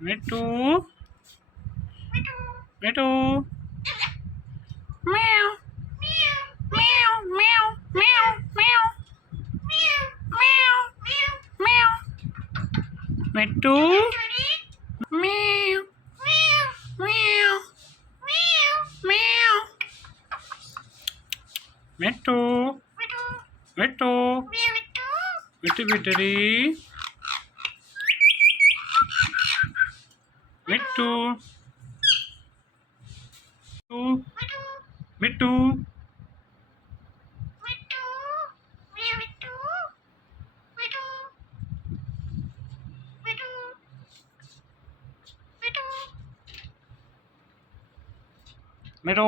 মিট্টু মিট্টু ম্যাও ম্যাও ম্যাও ম্যাও ম্যাও ম্যাও ম্যাও মিট্টু ম্যাও ম্যাও ম্যাও মিট্টু মিট্টু মিট্টু বিটরি মিট্টু মিট্টু মিট্টু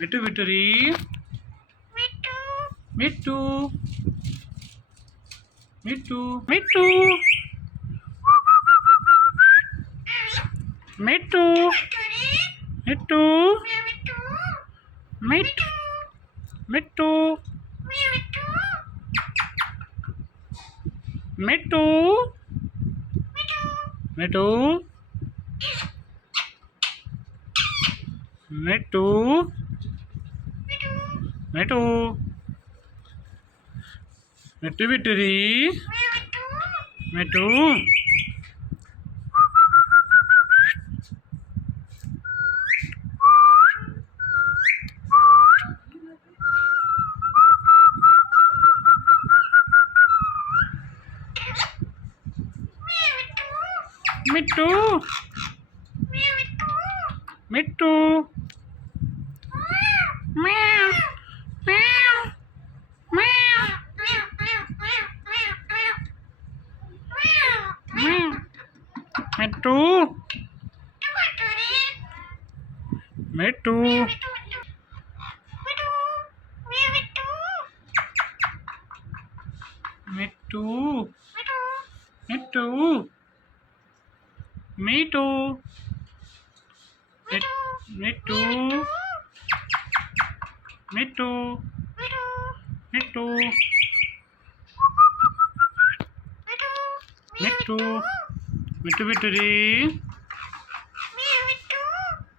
মিট্টু বিটরি মিট্টু মিট্টু মিট্টু মিট্টু মিট্টু মিট্টু মিট্টু মিট্টু মিট্টু মিট্টু মিট্টু মিট্টু বিটরি মিট্টু মিট্টু মিট্টু ম্যাও ম্যাও ম্যাও ম্যাও মিট্টু মিট্টু মিট্টু মিট্টু মিট্টু মিট্টু মিট্টু মিট্টু মিট্টু মিট্টু বিটরি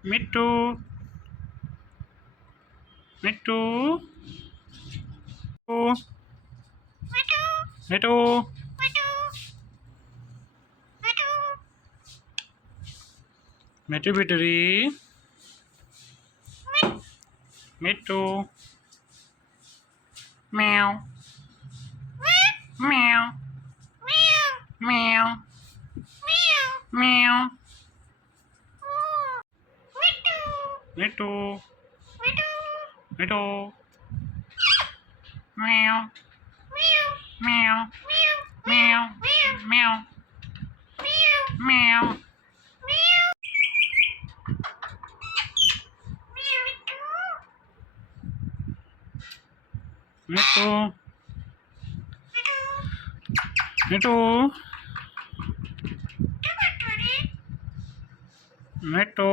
মিট্টু মিট্টু মিট্টু মিট্টু বিটরি মিট্টু ম্যাও ম্যাও ম্যাও ম্যাও মিট্টু মিট্টু ম্যাও ম্যাও ম্যাও ম্যাও ম্যাও মিট্টু মিট্টু মিট্টু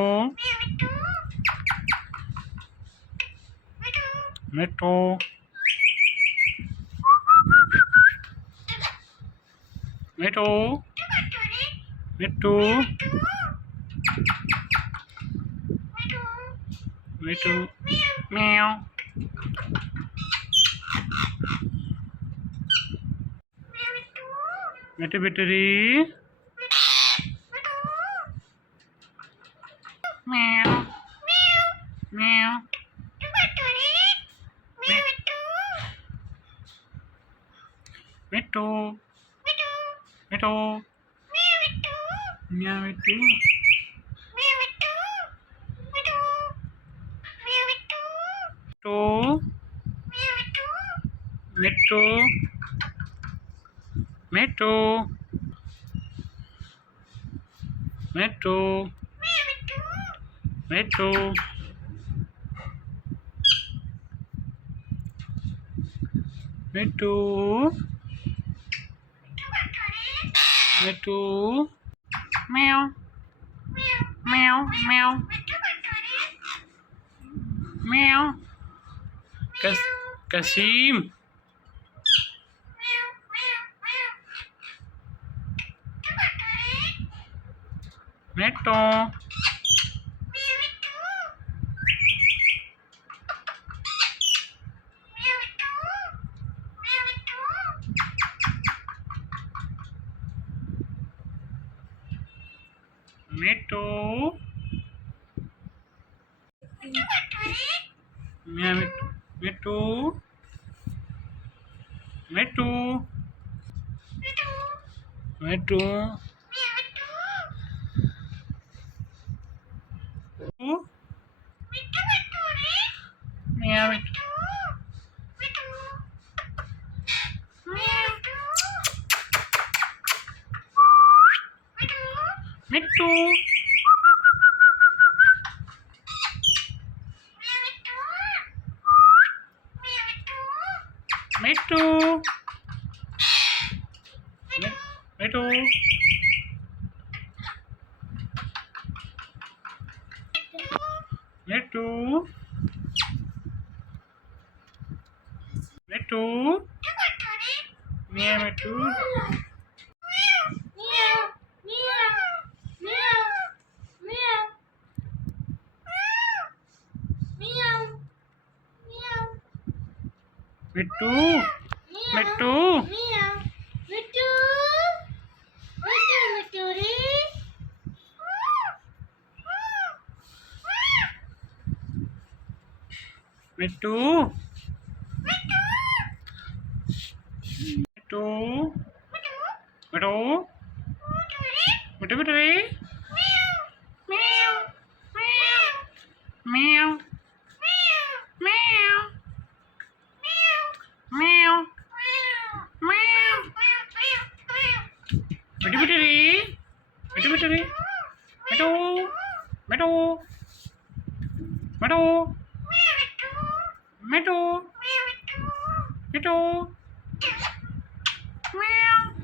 মিট্টু মিট্টু মিট্টু মিট্টু ম্যাও মিট্টু বিটরি ম্যাও ম্যাও মিট্টু মিট্টু ম্যাও মিট্টু মিট্টু মিট্টু মিট্টু মিট্টু মিট্টু মিট্টু ম্যাও ম্যাও ম্যাও ম্যাও Qasim Meto. Meto. Meow. Meto. Meto. Meto. Meow. Meto. Meto. Meto. Meto. Meto. Meow. Meto. Meto. Meto. Meto. Meto. Meto. Meto. Meto. Meow. Meow. Meow. Meow. Meow. Meto. Meto. Meto. Meto. Meto. Meto. Meto. Meto. Meow.